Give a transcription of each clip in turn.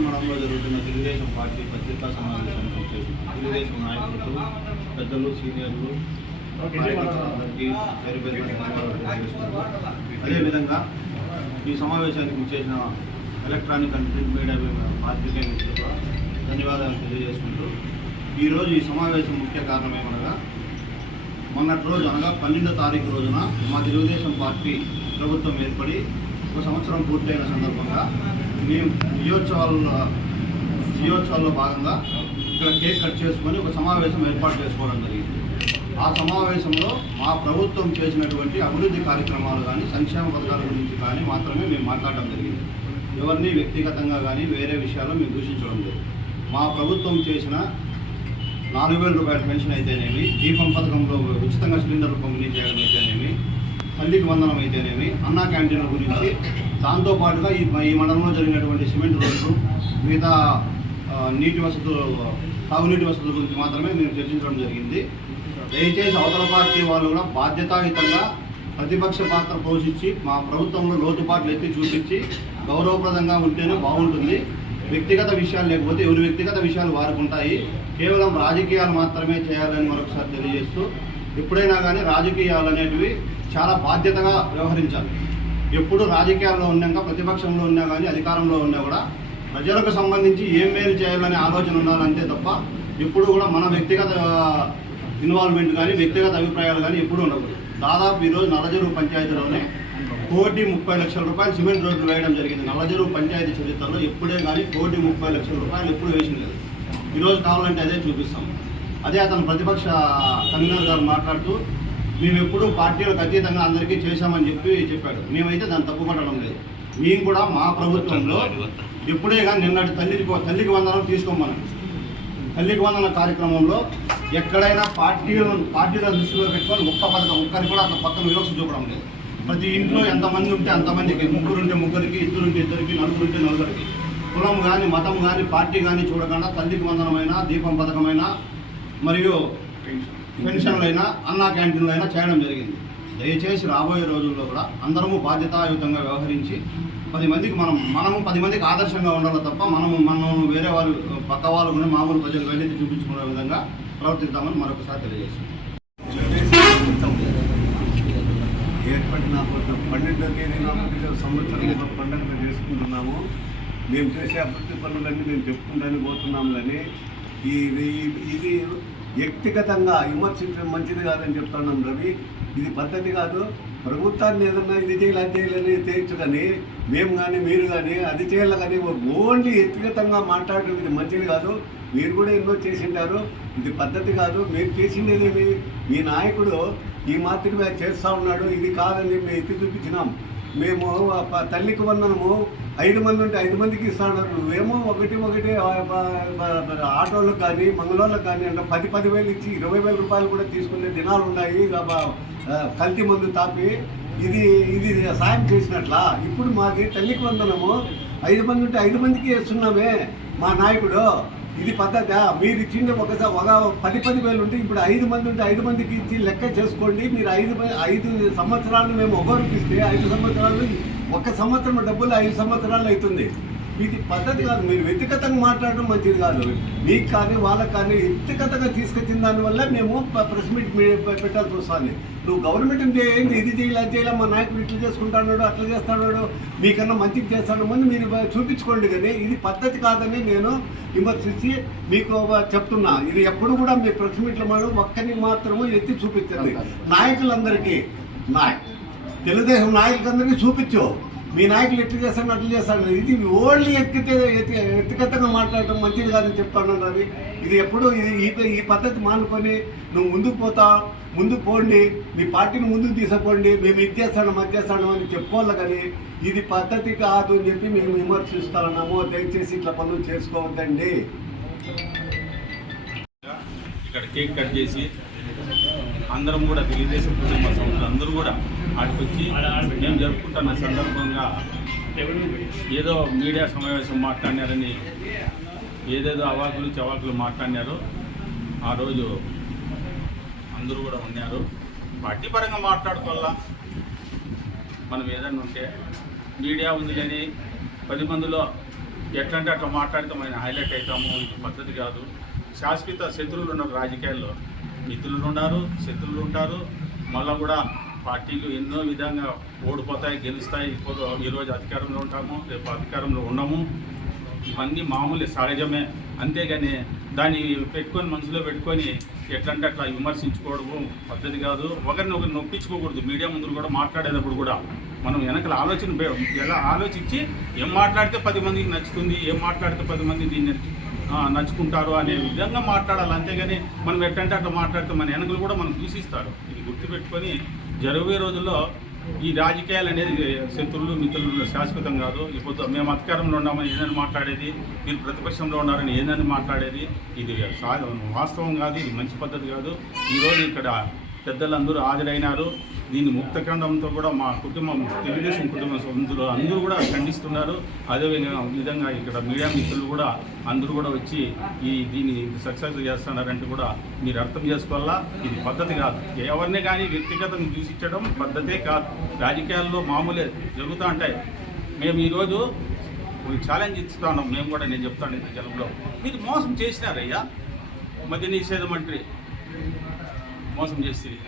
రాష్ట్రంలో జరుగుతున్న తెలుగుదేశం పార్టీ పత్రికా సమావేశానికి వచ్చేసింది తెలుగుదేశం నాయకులకు పెద్దలు సీనియర్లు పేరు పేరు అదేవిధంగా ఈ సమావేశానికి వచ్చేసిన ఎలక్ట్రానిక్ అండ్ ప్రింట్ మీడియా మిత్రులకు ధన్యవాదాలు తెలియజేసుకుంటూ ఈరోజు ఈ సమావేశం ముఖ్య కారణం ఏమనగా మొన్నటి రోజు అనగా పన్నెండో తారీఖు రోజున మా తెలుగుదేశం పార్టీ ప్రభుత్వం ఏర్పడి ఒక సంవత్సరం పూర్తయిన సందర్భంగా మేము విజయోత్సవాల్లో విజయోత్సవాల్లో భాగంగా ఇక్కడ కేక్ కట్ చేసుకొని ఒక సమావేశం ఏర్పాటు చేసుకోవడం జరిగింది. ఆ సమావేశంలో మా ప్రభుత్వం చేసినటువంటి అభివృద్ధి కార్యక్రమాలు కానీ సంక్షేమ పథకాల గురించి కానీ మాత్రమే మేము మాట్లాడడం జరిగింది. ఎవరిని వ్యక్తిగతంగా కానీ వేరే విషయాల్లో మేము దూషించడం లేదు. మా ప్రభుత్వం చేసిన నాలుగు వేల రూపాయల పెన్షన్ అయితేనేమి దీపం పథకంలో ఉచితంగా సిలిండర్లు పంపిణీ చేయడం అయితే తల్లికి వందనం అయితేనేమి అన్నా క్యాంటీన్ల గురించి దాంతోపాటుగా ఈ ఈ మండలంలో జరిగినటువంటి సిమెంట్ రోడ్లు మిగతా నీటి వసతులు తాగునీటి వసతుల గురించి మాత్రమే మేము చర్చించడం జరిగింది. దయచేసి అవతల పార్టీ వాళ్ళు కూడా బాధ్యతాయుతంగా ప్రతిపక్ష పాత్ర పోషించి మా ప్రభుత్వంలో లోటుపాట్లు ఎత్తి చూపించి గౌరవప్రదంగా ఉంటేనే బాగుంటుంది. వ్యక్తిగత విషయాలు లేకపోతే ఎవరి వ్యక్తిగత విషయాలు వారికి ఉంటాయి కేవలం రాజకీయాలు మాత్రమే చేయాలని మరొకసారి తెలియజేస్తూ ఎప్పుడైనా కానీ రాజకీయాలు అనేటివి చాలా బాధ్యతగా వ్యవహరించాలి. ఎప్పుడు రాజకీయాల్లో ఉన్నాక ప్రతిపక్షంలో ఉన్నా కానీ అధికారంలో ఉన్నా కూడా ప్రజలకు సంబంధించి ఏం మేలు చేయాలనే ఆలోచన ఉండాలంటే తప్ప ఎప్పుడు కూడా మన వ్యక్తిగత ఇన్వాల్వ్మెంట్ కానీ వ్యక్తిగత అభిప్రాయాలు కానీ ఎప్పుడు ఉండకూడదు. దాదాపు ఈరోజు నల్లజరువు పంచాయతీలోనే కోటి ముప్పై లక్షల రూపాయలు సిమెంట్ రోడ్లు వేయడం జరిగింది. నల్లజరువు పంచాయతీ చరిత్రలో ఎప్పుడే కానీ కోటి ముప్పై లక్షల రూపాయలు ఎప్పుడు వేసింది లేదు. ఈరోజు కావాలంటే అదే చూపిస్తాం. అదే అతను ప్రతిపక్ష కన్వీనర్ గారు మాట్లాడుతూ మేము ఎప్పుడూ పార్టీలకు అతీతంగా అందరికీ చేశామని చెప్పి చెప్పాడు. మేమైతే దాన్ని తప్పుపడడం లేదు. మేము కూడా మా ప్రభుత్వంలో ఎప్పుడే కానీ నిన్నటి తల్లికి తల్లికి వందనం తీసుకోమన్నాం తల్లికి వందన కార్యక్రమంలో ఎక్కడైనా పార్టీలను పార్టీల దృష్టిలో పెట్టుకొని ఒక్క పథకం ఒక్కరికి కూడా అంత పక్కన వివక్ష చూపడం లేదు. ప్రతి ఇంట్లో ఎంతమంది ఉంటే అంతమందికి ముగ్గురు ఉంటే ముగ్గురికి ఇద్దరు ఉంటే ఇద్దరికి నలుగురు ఉంటే నలుగురికి. కులం కానీ మతం కానీ పార్టీ కానీ చూడకుండా తల్లికి వందనమైన దీపం పథకమైన మరియు పెన్షన్లైనా అన్నా క్యాంటీన్లైనా చేయడం జరిగింది. దయచేసి రాబోయే రోజుల్లో కూడా అందరము బాధ్యతాయుతంగా వ్యవహరించి పది మందికి మనం మనము పది మందికి ఆదర్శంగా ఉండాలి తప్ప మనము మనం వేరే వాళ్ళు పక్క వాళ్ళు కూడా మామూలు ప్రజలు వెళ్ళి చూపించుకునే విధంగా ప్రవర్తిద్దామని మరొకసారి తెలియజేస్తున్నాం. ఏర్పడిన పన్నెండో తేదీన పుట్టిన సంవత్సరం పండుగ చేసుకుంటున్నాము. మేము చేసే అభివృద్ధి పనులన్నీ మేము చెప్పుకుంటానికి పోతున్నాం కానీ ఇది ఇది వ్యక్తిగతంగా విమర్శించడం మంచిది కాదని చెప్తున్నాం రవి. ఇది పద్ధతి కాదు. ప్రభుత్వాన్ని ఏదన్నా ఇది చేయాలి అది చేయాలని చేయొచ్చు కానీ మేము కానీ మీరు కానీ అది చేయాలి కానీ ఓన్లీ వ్యక్తిగతంగా మాట్లాడడం ఇది మంచిది కాదు. మీరు కూడా ఎన్నో చేసింటారు. ఇది పద్ధతి కాదు. మీరు చేసిండేదేమి మీ నాయకుడు ఈ మాత్రమే చేస్తూ ఉన్నాడు ఇది కాదని మేము ఎత్తి చూపించినాం. మేము తల్లికి వందనము. ఐదు మంది ఉంటే ఐదు మందికి ఇస్తాడు. నువ్వేమో ఒకటి ఒకటి ఆటోలకు కానీ మంగళోళ్ళకి కానీ అంటే పది పదివేలు ఇచ్చి ఇరవై వేల రూపాయలు కూడా తీసుకునే దినాలు ఉన్నాయి. కల్తీ మందు తాపి ఇది ఇది సాయం చేసినట్లా. ఇప్పుడు మాది తల్లికి వందనము. ఐదు మంది ఉంటే ఐదు మందికి వేస్తున్నామే మా నాయకుడు. ఇది పద్ధతి? మీరు ఇచ్చింది ఒకసారి ఒక పది పది వేలు ఉంటే ఇప్పుడు ఐదు మంది ఉంటే ఐదు మందికి ఇచ్చి లెక్క చేసుకోండి. మీరు ఐదు ఐదు సంవత్సరాలు మేము ఒకరికి ఇస్తే ఐదు సంవత్సరాలు ఒక సంవత్సరం డబ్బులు ఐదు సంవత్సరాలు అవుతుంది. ఇది పద్ధతి కాదు. మీరు వ్యక్తిగతంగా మాట్లాడడం మంచిది కాదు. మీకు కానీ వాళ్ళకి కానీ వ్యక్తిగతంగా తీసుకొచ్చిన దానివల్ల మేము ప్రెస్ మీట్ పెట్టాల్సి వస్తుంది. నువ్వు గవర్నమెంట్ ఉంటే ఏంది? ఇది చేయాలి అది చేయాలి మా నాయకుడు ఇట్లా చేసుకుంటాడు అట్లా చేస్తాడు మీకన్నా మంచిగా చేస్తాడు ముందు మీరు చూపించుకోండి కానీ ఇది పద్ధతి కాదని నేను విమర్శించి మీకు చెప్తున్నా. ఇది ఎప్పుడు కూడా మీ ప్రెస్ మీట్లో మనం ఒక్కరిని మాత్రము ఎత్తి చూపించండి. నాయకులందరికీ నాయ తెలుగుదేశం నాయకులందరికీ చూపించు. మీ నాయకులు ఎట్టు చేస్తాను అట్లా చేస్తాను ఇది ఓన్లీ ఎత్తితే ఎత్తి వ్యక్తిగతంగా మాట్లాడటం మంచిది కాదని చెప్తాను రవి ఇది ఎప్పుడు ఇది ఈ ఈ పద్ధతి మానుకొని నువ్వు ముందుకు పోతా ముందుకు పోండి మీ పార్టీని ముందుకు తీసుకోండి మేము ఇది చేస్తాను చేస్తాను అని చెప్పుకోవాలి కానీ ఇది పద్ధతి కాదు అని చెప్పి మేము విమర్శిస్తున్నాము దయచేసి ఇట్లా పనులు చేసుకోవద్దండి. ఇక్కడ కేక్ కట్ చేసి అందరం కూడా తెలుగుదేశం కుటుంబ సభ్యులు అందరూ కూడా ఆడికి వచ్చి మేము జరుపుకుంటున్న సందర్భంగా ఏదో మీడియా సమావేశం మాట్లాడినారని ఏదేదో అవాకులు చవాకులు మాట్లాడినారో. ఆ రోజు అందరూ కూడా ఉన్నారు. పార్టీ పరంగా మాట్లాడుకోవాలా? మనం ఏదైనా ఉంటే మీడియా ఉంది కానీ పది మందిలో ఎట్లంటే అట్లా మాట్లాడితే మనం హైలైట్ అవుతాము ఇది పద్ధతి కాదు. శాశ్వత శత్రువులు ఉన్నారు రాజకీయాల్లో మిత్రులు ఉన్నారు శత్రులు ఉంటారు మళ్ళీ కూడా పార్టీలు ఎన్నో విధంగా ఓడిపోతాయి గెలుస్తాయి. ఇప్పుడు ఈరోజు అధికారంలో ఉంటాము రేపు అధికారంలో ఉండము ఇవన్నీ మామూలు సహజమే. అంతేగాని దాన్ని పెట్టుకొని మనసులో పెట్టుకొని ఎట్లంటే అట్లా విమర్శించుకోవడము పద్ధతి కాదు. ఒకరిని ఒకరిని నొప్పించుకోకూడదు. మీడియా ముందు కూడా మాట్లాడేటప్పుడు కూడా మనం వెనకల ఆలోచన ఎలా ఆలోచించి ఏం మాట్లాడితే పది మందికి నచ్చుతుంది ఏం మాట్లాడితే పది మంది దీన్ని నచ్చుకుంటారు అనే విధంగా మాట్లాడాలి. అంతేగాని మనం ఎట్టంటే అట్లా మాట్లాడితే మన వెనకలు కూడా మనం దూషిస్తారు. ఇది గుర్తుపెట్టుకొని జరగబోయే రోజుల్లో ఈ రాజకీయాలు అనేది శత్రువులు మిత్రులు శాశ్వతం కాదు. ఇప్పుడు మేము అధికారంలో ఉన్నామని ఏదని మాట్లాడేది మీరు ప్రతిపక్షంలో ఉన్నారని ఏదని మాట్లాడేది ఇది వాస్తవం కాదు ఇది మంచి పద్ధతి కాదు. ఈరోజు ఇక్కడ పెద్దలందరూ హాజరైనారు. దీని ముక్తఖండంతో కూడా మా కుటుంబం తెలుగుదేశం కుటుంబ అందరూ అందరూ కూడా ఖండిస్తున్నారు. అదే విధంగా విధంగా ఇక్కడ మీడియా మిత్రులు కూడా అందరూ కూడా వచ్చి ఈ దీన్ని సక్సెస్ చేస్తున్నారంటే కూడా మీరు అర్థం చేసుకోవాలా? ఇది పద్ధతి కాదు. ఎవరిని కానీ వ్యక్తిగతంగా దూషించడం పద్ధతే కాదు. రాజకీయాల్లో మామూలే జరుగుతూ ఉంటాయి. మేము ఈరోజు ఛాలెంజ్ ఇస్తున్నాం. మేము కూడా నేను చెప్తాను ఇంత జనంలో. మీరు మోసం చేసినారయ్యా? మద్య నిషేధం అంటే మోసం చేసిరి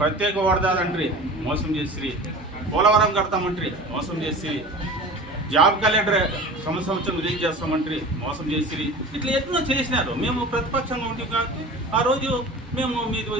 ప్రత్యేక వరదాలంట్రీ మోసం చేసిరి పోలవరం కడతామంట్రి మోసం చేసిరి జాబ్ క్యాలెండర్ సంవత్సరం సంవత్సరం రిలీజ్ చేస్తామంట్రీ మోసం చేసిరి ఇట్లా ఎన్నో చేసినారు. మేము ప్రతిపక్షంగా ఉంటాం కాబట్టి ఆ రోజు మేము మీరు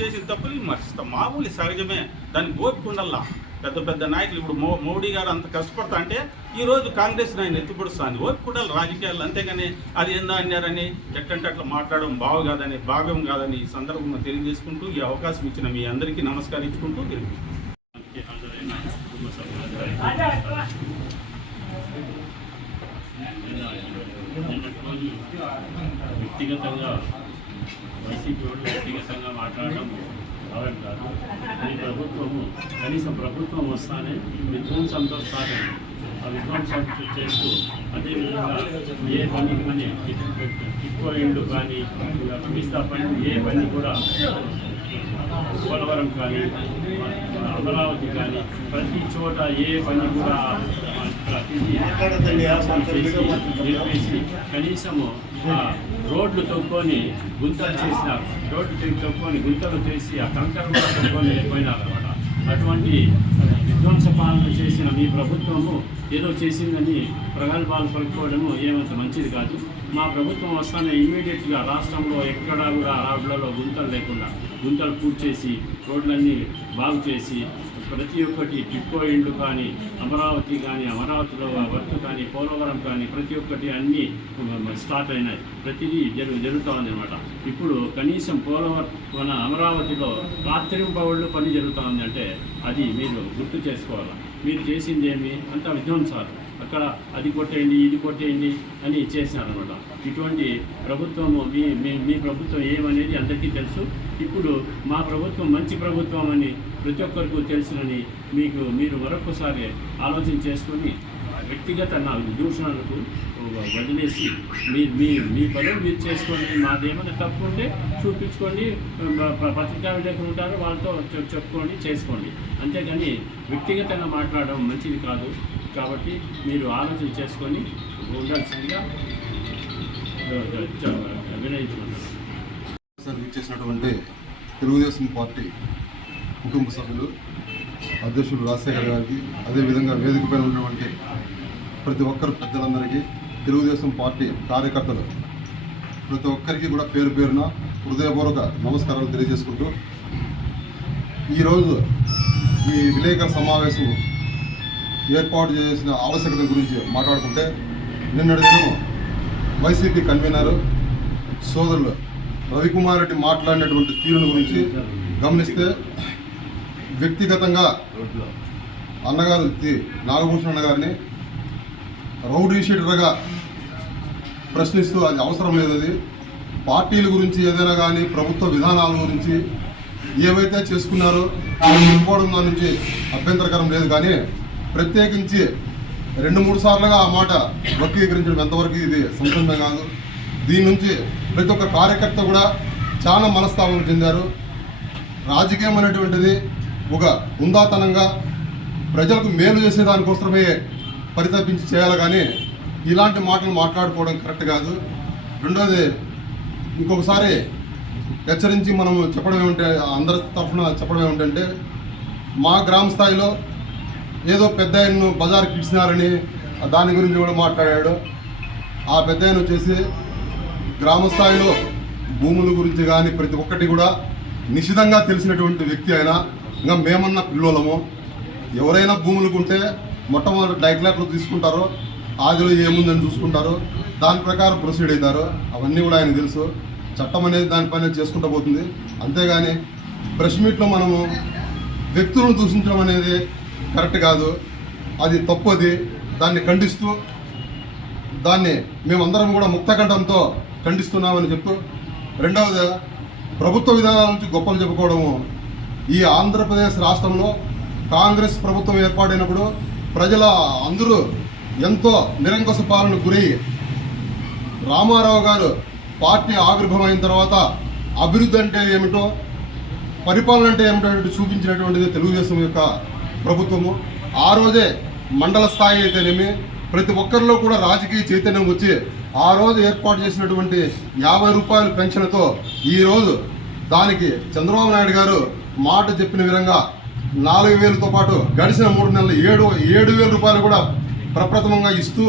చేసిన తప్పులు విమర్శిస్తాం. మామూలు సహజమే. దానికి ఓపికండల్లా పెద్ద పెద్ద నాయకులు ఇప్పుడు మో మోడీ గారు అంత కష్టపడతా అంటే ఈరోజు కాంగ్రెస్ ఆయన ఎత్తిపడుస్తుంది. ఓపిక కూడా రాజకీయాలు అంతేగాని అది ఏందో అన్నారని ఎట్టంటే అట్లా మాట్లాడడం బాగు కాదని భాగం కాదని ఈ సందర్భంగా తెలియజేసుకుంటూ ఈ అవకాశం ఇచ్చిన మీ అందరికీ నమస్కరించుకుంటూ తెలియదు వ్యక్తిగతంగా వైసీపీ వాళ్ళు వ్యక్తిగతంగా మాట్లాడడం అవడం కాదు ఈ ప్రభుత్వము కనీసం ప్రభుత్వం వస్తానే విధ్వంసంతో స్టార్ట్ అయింది ఆ విధ్వంసం చేస్తూ అదేవిధంగా ఏ పని కానీ ఎక్కువ ఇండ్లు కానీ మిగతా పని ఏ పని కూడా పోలవరం కానీ అమరావతి కానీ ప్రతి చోట ఏ పని కూడా ప్రతిదీ కనీసము రోడ్లు తొక్కొని గుంతలు చేసిన రోడ్లు తిరిగి తొక్కొని గుంతలు చేసి ఆ కంకర కూడా తొక్కొని వెళ్ళిపోయినారు అనమాట అటువంటి విధ్వంస పాలన చేసిన మీ ప్రభుత్వము ఏదో చేసిందని ప్రగల్భాలు పలుకోవడము ఏమంత మంచిది కాదు. మా ప్రభుత్వం వస్తానే ఇమీడియట్గా రాష్ట్రంలో ఎక్కడా కూడా రోడ్లలో గుంతలు లేకుండా గుంతలు పూర్తి చేసి రోడ్లన్నీ బాగు చేసి ప్రతి ఒక్కటి టిప్పో ఇండ్లు కానీ అమరావతి కానీ అమరావతిలో వర్క్ కానీ పోలవరం కానీ ప్రతి ఒక్కటి అన్నీ స్టార్ట్ అయినాయి. ప్రతిదీ జరుగు జరుగుతూ అనమాట ఇప్పుడు కనీసం పోలవరం మన అమరావతిలో రాత్రింపవళ్ళు పని జరుగుతూ ఉంది అంటే అది మీరు గుర్తు చేసుకోవాలి? మీరు చేసింది ఏమి విధ్వంసాలు. అక్కడ అది కొట్టేయండి ఇది కొట్టేయండి అని చేశారనమాట ఇటువంటి ప్రభుత్వము మీ మీ మీ ప్రభుత్వం ఏమనేది అందరికీ తెలుసు. ఇప్పుడు మా ప్రభుత్వం మంచి ప్రభుత్వం అని ప్రతి ఒక్కరికి తెలుసునని మీకు మీరు మరొకసారి ఆలోచన చేసుకొని వ్యక్తిగత నా దూషణలకు వదిలేసి మీ మీ మీ పనులు మీరు చేసుకోండి. మాదేమైనా తప్పు ఉంటే చూపించుకోండి. పత్రికా విలేకరులు ఉంటారు వాళ్ళతో చెప్పుకోండి చేసుకోండి. అంతేగాని వ్యక్తిగతంగా మాట్లాడడం మంచిది కాదు. కాబట్టి మీరు ఆలోచన చేసుకొని ఉండాల్సిందిగా వినయించుకుంటారు సార్ ఇచ్చేసినటువంటి తెలుగుదేశం పార్టీ కుటుంబ సభ్యులు అధ్యక్షుడు రాజశేఖర్ గారికి అదేవిధంగా వేదికపైన ఉన్నటువంటి ప్రతి ఒక్కరు పెద్దలందరికీ తెలుగుదేశం పార్టీ కార్యకర్తలు ప్రతి ఒక్కరికి కూడా పేరు పేరున హృదయపూర్వక నమస్కారాలు తెలియజేసుకుంటూ ఈరోజు ఈ విలేకరుల సమావేశం ఏర్పాటు చేసిన ఆవశ్యకత గురించి మాట్లాడుకుంటే నిన్నటి దినం వైసీపీ కన్వీనరు సోదరులు రవికుమార్ రెడ్డి మాట్లాడినటువంటి తీరును గురించి గమనిస్తే వ్యక్తిగతంగా అన్నగారు తి- నాగభూషణ్ అన్నగారిని రౌడీ షీటర్గా ప్రశ్నిస్తూ అది అవసరం లేదు అది పార్టీల గురించి ఏదైనా కానీ ప్రభుత్వ విధానాల గురించి ఏవైతే చేసుకున్నారో అవి చెప్పుకోవడం దాని నుంచి అభ్యంతరకరం లేదు. కానీ ప్రత్యేకించి రెండు మూడు సార్లుగా ఆ మాట వక్రీకరించడం ఎంతవరకు ఇది సంతోషమే కాదు. దీని నుంచి ప్రతి ఒక్క కార్యకర్త కూడా చాలా మనస్తాపం చెందారు. రాజకీయం అనేటువంటిది ఒక ఉందాతనంగా ప్రజలకు మేలు చేసే దానికోసమే పరితపించి చేయాలి కానీ ఇలాంటి మాటలు మాట్లాడుకోవడం కరెక్ట్ కాదు. రెండోది ఇంకొకసారి హెచ్చరించి మనం చెప్పడం ఏమిటంటే అందరి తరఫున చెప్పడం ఏమిటంటే మా గ్రామ స్థాయిలో ఏదో పెద్ద ఆయన్ను బజార్కి ఇచ్చినారని దాని గురించి కూడా మాట్లాడాడు. ఆ పెద్ద ఆయన వచ్చేసి గ్రామ స్థాయిలో భూముల గురించి కానీ ప్రతి ఒక్కటి కూడా నిశితంగా తెలిసినటువంటి వ్యక్తి అయినా ఇంకా మేమన్న పిల్లోలము. ఎవరైనా భూములు ఉంటే మొట్టమొదటి డైక్లాట్లు తీసుకుంటారో ఆదిలో ఏముందని చూసుకుంటారు దాని ప్రకారం ప్రొసీడ్ అవుతారు. అవన్నీ కూడా ఆయన తెలుసు. చట్టం అనేది దానిపైన చేసుకుంటూ పోతుంది. అంతేగాని ప్రెస్ మీట్లో మనము వ్యక్తులను దూషించడం అనేది కరెక్ట్ కాదు. అది తప్పుది. దాన్ని ఖండిస్తూ దాన్ని మేమందరం కూడా ముక్తకంఠంతో ఖండిస్తున్నామని చెప్తూ రెండవది ప్రభుత్వ విధానాల నుంచి గొప్పలు చెప్పుకోవడము. ఈ ఆంధ్రప్రదేశ్ రాష్ట్రంలో కాంగ్రెస్ ప్రభుత్వం ఏర్పాటైనప్పుడు ప్రజల అందరూ ఎంతో నిరంకుశ పాలనకు గురి రామారావు గారు పార్టీ ఆవిర్భవమైన అయిన తర్వాత అభివృద్ధి అంటే ఏమిటో పరిపాలన అంటే ఏమిటో చూపించినటువంటిది తెలుగుదేశం యొక్క ప్రభుత్వము ఆ రోజే మండల స్థాయి అయితేనేమి ప్రతి ఒక్కరిలో కూడా రాజకీయ చైతన్యం వచ్చి ఆ రోజు ఏర్పాటు చేసినటువంటి యాభై రూపాయల పెన్షన్తో ఈరోజు దానికి చంద్రబాబు నాయుడు గారు మాట చెప్పిన విధంగా నాలుగు వేలతో పాటు గడిచిన మూడు నెలలు ఏడు ఏడు వేల రూపాయలు కూడా ప్రప్రథమంగా ఇస్తూ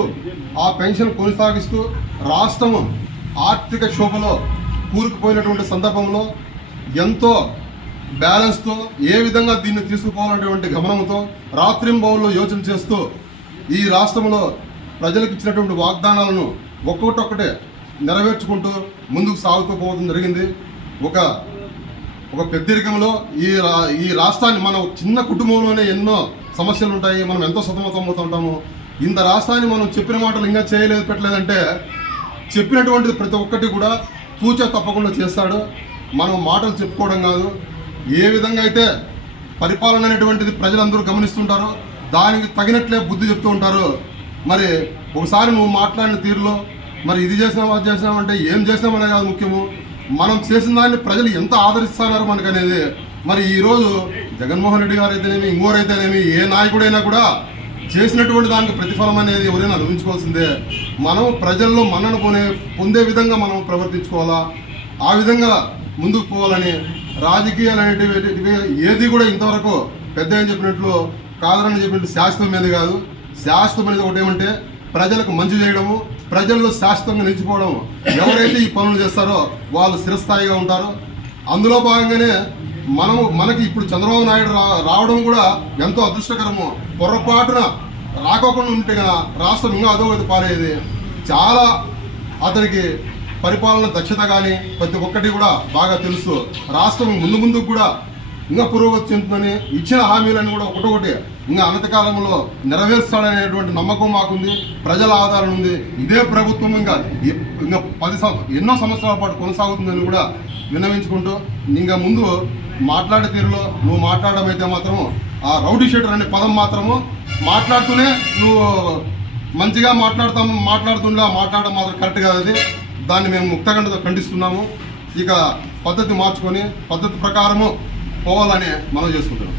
ఆ పెన్షన్ కొనసాగిస్తూ రాష్ట్రము ఆర్థిక క్షోభలో కూరుకుపోయినటువంటి సందర్భంలో ఎంతో బ్యాలెన్స్తో ఏ విధంగా దీన్ని తీసుకుపోవాలనేటువంటి గమనంతో రాత్రింబౌల్లో యోచన చేస్తూ ఈ రాష్ట్రంలో ప్రజలకు ఇచ్చినటువంటి వాగ్దానాలను ఒక్కొక్కటొక్కటే నెరవేర్చుకుంటూ ముందుకు సాగుతూ పోవడం జరిగింది. ఒక ఒక పెద్దరికంలో ఈ రా ఈ రాష్ట్రాన్ని మన చిన్న కుటుంబంలోనే ఎన్నో సమస్యలు ఉంటాయి మనం ఎంతో సతమతమవుతూ ఉంటాము ఇంత రాష్ట్రాన్ని మనం చెప్పిన మాటలు ఇంకా చేయలేదు పెట్టలేదంటే చెప్పినటువంటిది ప్రతి ఒక్కటి కూడా తూచా తప్పకుండా చేస్తాడు. మనం మాటలు చెప్పుకోవడం కాదు. ఏ విధంగా అయితే పరిపాలన అనేటువంటిది ప్రజలందరూ గమనిస్తుంటారో దానికి తగినట్లే బుద్ధి చెప్తూ ఉంటారు మరి ఒకసారి నువ్వు మాట్లాడిన తీరులో మరి ఇది చేసినావు అది చేసినావు అంటే ఏం చేసినామనే కాదు ముఖ్యము. మనం చేసిన దాన్ని ప్రజలు ఎంత ఆదరిస్తున్నారు మనకు అనేది మరి ఈరోజు జగన్మోహన్ రెడ్డి గారు అయితేనేమి ఇంకోరైతేనేమి ఏ నాయకుడైనా కూడా చేసినటువంటి దానికి ప్రతిఫలం అనేది ఎవరైనా అనుభవించుకోవాల్సిందే. మనం ప్రజల్లో మన్నను పొందే పొందే విధంగా మనం ప్రవర్తించుకోవాలా? ఆ విధంగా ముందుకు పోవాలని రాజకీయాలు అనేటివి ఏది కూడా ఇంతవరకు పెద్ద అని చెప్పినట్లు కాదరని చెప్పినట్టు శాశ్వతం మీద కాదు. శాశ్వతం అనేది ఒకటి ఏమంటే ప్రజలకు మంచి చేయడము ప్రజల్లో శాశ్వతంగా నిలిచిపోవడం ఎవరైతే ఈ పనులు చేస్తారో వాళ్ళు స్థిరస్థాయిగా ఉంటారు. అందులో భాగంగానే మనము మనకి ఇప్పుడు చంద్రబాబు నాయుడు రా రావడం కూడా ఎంతో అదృష్టకరము. పొరపాటున రాకోకుండా ఉంటే కదా రాష్ట్రం ఇంకా అధోగతి పారేది చాలా అతనికి పరిపాలన దక్షత కానీ ప్రతి ఒక్కటి కూడా బాగా తెలుసు రాష్ట్రం ముందు ముందుకు కూడా ఇంకా పురోగతి చెందుతుందని ఇచ్చిన హామీలను కూడా ఒకటొకటి ఇంకా అనంతకాలంలో నెరవేరుస్తాడనేటువంటి నమ్మకం మాకుంది ప్రజల ఆధారం ఉంది. ఇదే ప్రభుత్వం ఇంకా ఇంకా పది సం- ఎన్నో సంవత్సరాల పాటు కొనసాగుతుందని కూడా విన్నవించుకుంటూ ఇంకా ముందు మాట్లాడే తీరులో నువ్వు మాట్లాడడం అయితే మాత్రము ఆ రౌడీ షీటర్ అనే పదం మాత్రము మాట్లాడుతూనే నువ్వు మంచిగా మాట్లాడతాము మాట్లాడుతుండే మాట్లాడడం మాత్రం కరెక్ట్ కాదు అది. దాన్ని మేము ముక్తగండతో ఖండిస్తున్నాము. ఇక పద్ధతి మార్చుకొని పద్ధతి ప్రకారము పోవాలని మనం చేసుకుంటున్నాం.